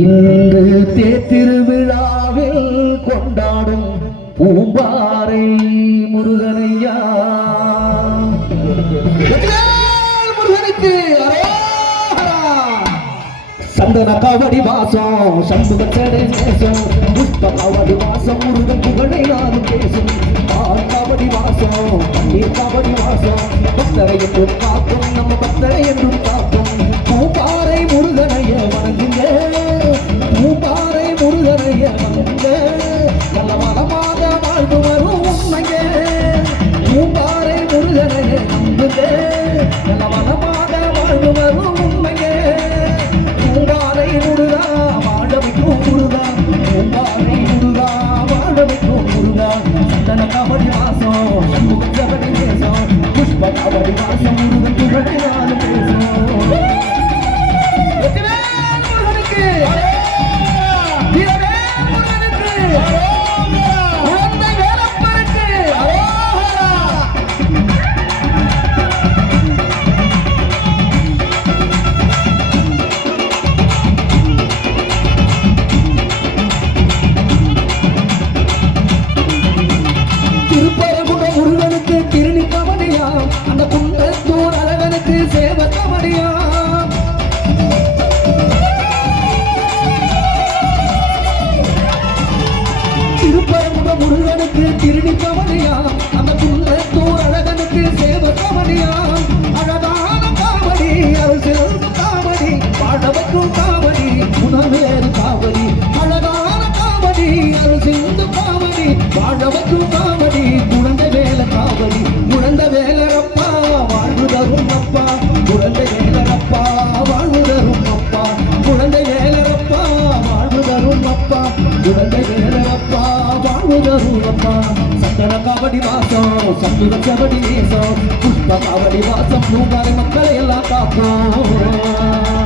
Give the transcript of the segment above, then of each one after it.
இன்று தேத்திருவிழாவில் கொண்டாடும் பூம்பாறை முருகனையா முருகனுக்கு சந்தன காவடி வாசம் சண்முக சடை நேசம் புஷ்ப காவடி வாசம் முருகன் புகழை நானும் பேசும் பால் காவடி வாசம் பன்னீர் காவடி வாசம் பக்தரை என்றும் காக்கும் நம்ம பக்தரை என்றும் காக்கும் பூம்பாறை முருகனைய வணங்குங்க பூம்பாறை முருகனைய வணங்குங்க நல்ல வளமாக வாழ்ந்து வரும் உண்மைங்க பூம்பாறை முருகனைய நம்புங்க நல்ல வளமாக வாழ்ந்து வரும் உண்மைங்க பூம்பாறை முருகா வாழ வைக்கும் முருகா பூம்பாறை முருகா வாழ வைக்கும் முருகா சந்தன காவடி வாசம் சண்முக சபடி நேசம் புஷ்ப காவடி வாசம் முருகன் புகழை நானும் பேசும் முருகனுக்கு திருநி கவனியா அந்த குள்ளத்தூர் அழகனுக்கு சேவ கவனியா அழகான காவடி அரசியல் காவடி பாட வைக்கும் காவடி உணவேறு காவடி அழகான காவடி அரசியல் காவடி பாட வைக்கும் காவடி குழந்தை வேல காவடி குழந்தை வேலரப்பா வாழ்வு தரும் அப்பா குழந்தை வேலரப்பா வாழ்வு தரும் அப்பா குழந்தை வேலரப்பா வாழ்வு தரும் அப்பா குழந்தை வேலரப்பா சந்தன காவடி வாசம் சண்முக சபடி நேசம் புஷ்ப காவடி வாசம் பூங்காரை மக்களை எல்லாம் காப்போம்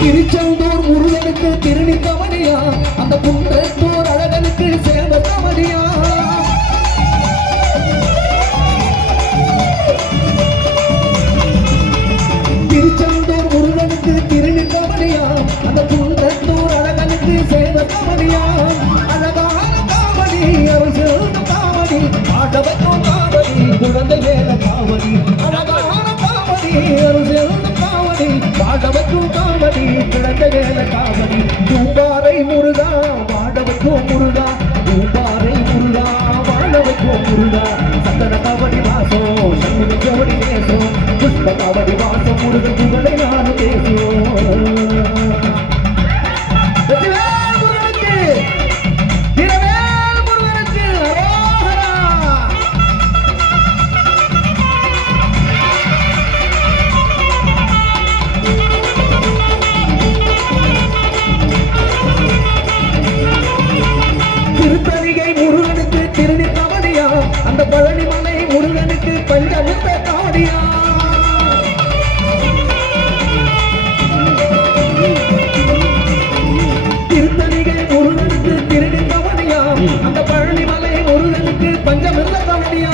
திருச்செந்தூர் முருகனுக்கு திருநி கவனியா அந்த குன்றத்தூர் அழகனுக்கு சேவ கவனியா திருச்செந்தூர் முருகனுக்கு திருநி கவனியா அந்த குன்றத்தூர் அழகனுக்கு சேவ கவனியா அழகான காவடி அரசியல் காவடி ஆட வைக்கும் காவடி குழந்தை வேல காவடி அழகான காவடி அரசியல் காவடி பாட வைக்கும் காவடி குழந்தை வேல காவடி பூம்பாறை முருகா வாழ வைக்கும் முருகா பூம்பாறை முருகா வாழ வைக்கும் முருகா சந்தன காவடி வாசம் சண்முக காவடி நேசம் புஷ்ப காவடி வாசம் முருகன் புகழை நானும் பேசுவோம் திருத்தணிகை முருகனுக்கு திருநி கவனியா அந்த பழனிமலை முருகனுக்கு பஞ்சமுத்த காவடியா திருத்தணிகை முருகனுக்கு திருநி கவனியா அந்த பழனிமலை முருகனுக்கு பஞ்சமுத்த காவடியா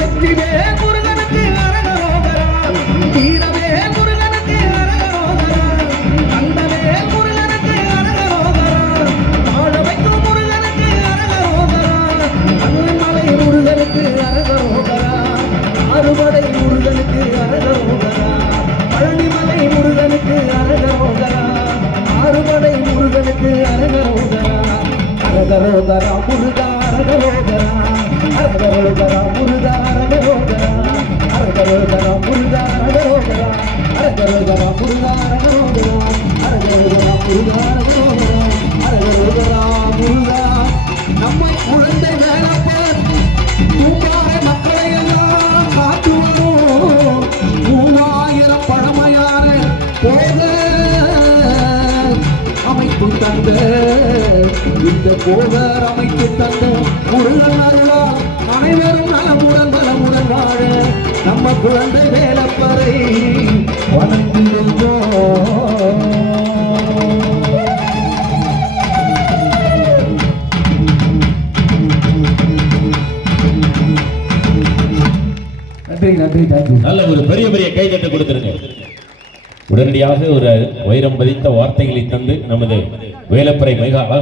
வெற்றிவே முருகனுக்கு அரகரோகரா வீரவே முருகனுக்கு அரகரோகரா அந்தவே முருகனுக்கு அரகரோகரா வாழ வைக்கும் முருகனுக்கு அண்ணமலை முருகனுக்கு அரகரோகரா ஆறுபடை முருகனுக்கு அரகரோகரா பழனிமலை முருகனுக்கு அரகரோகரா ஆறுபடை முருகனுக்கு அரகரோகரா அரகரோகரா முருகா அரகரோகரா அரகரோகரா முருகா அரகரோகரா அரகரோகரா முருகா அரகரோகரா அரகரோகரா முருகா அரகரோகரா அரகரோகரா முருகா அரகரோகரா அரகரோகரா முருகா நம்மை குழந்தை வேலப்பன் பூம்பாறை மக்களை எல்லாம் காட்டுவோம் 3000 பழமையான போக அமைத்து தந்த இந்த போகர் அமைத்து தந்த முருகன் அருளால் அனைவரும் நலமுடன் பலமுடன் வாழ நம்ம குழந்தை வேலப்பரை நன்றி நன்றி நன்றி. நல்ல ஒரு பெரிய பெரிய கைதட்டை கொடுத்துருங்க. உடனடியாக ஒரு வைரம் பதித்த வார்த்தைகளை தந்து நமது வேலப்பறை மிக